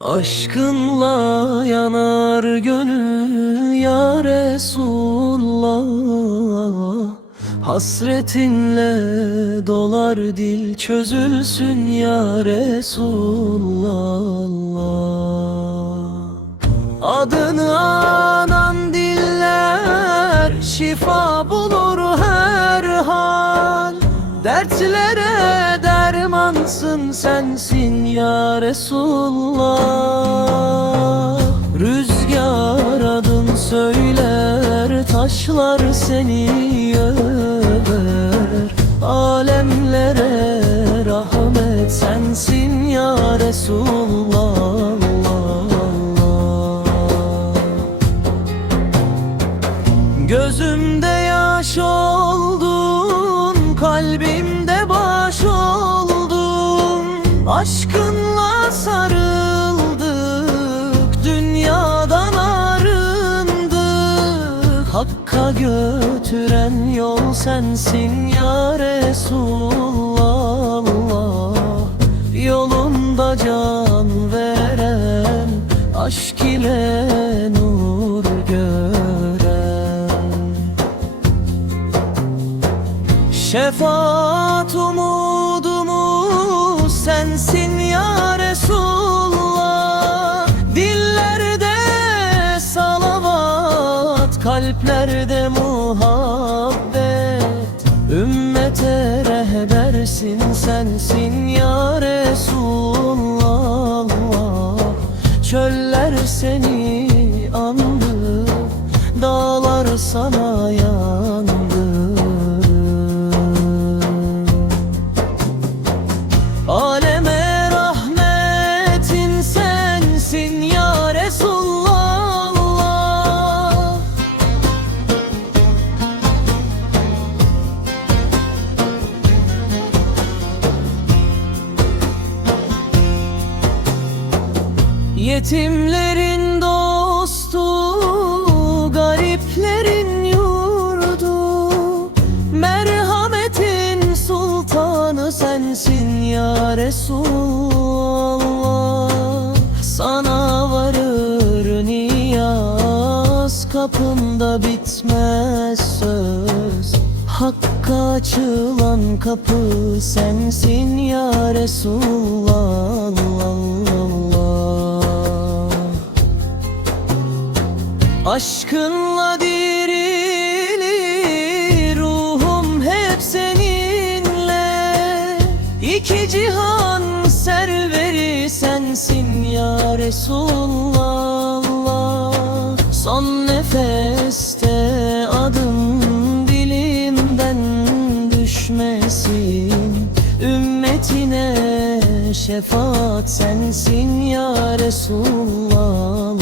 Aşkınla yanar gönül ya Resulallah. Hasretinle dolar dil çözülsün ya Resulallah. Adını anan diller şifa bulur dermansın sensin ya Resulullah. Rüzgar adın söyler taşlar seni över. Alemlere rahmet sensin ya Resulullah. Gözümde Aşkınla sarıldık, dünyadan arındık. Hakka götüren yol sensin ya Resulallah. Yolunda can veren, aşk ile nur gören. Şefaat umudumuz sensin kalplerde muhabbet. Ümmete rehbersin sensin ya Resulullah Çöller seni andı, dağlar sana yandı Yetimlerin dostu, gariplerin yurdu. Merhametin sultanı sensin ya Resulallah. Sana varır niyaz, kapında bitmez söz. Hakka açılan kapı sensin ya Resulallah Aşkınla dirilir ruhum hep seninle. İki cihan serveri sensin ya Resulallah. Son nefeste adım dilimden düşmesin. Ümmetine şefaat sensin ya Resulallah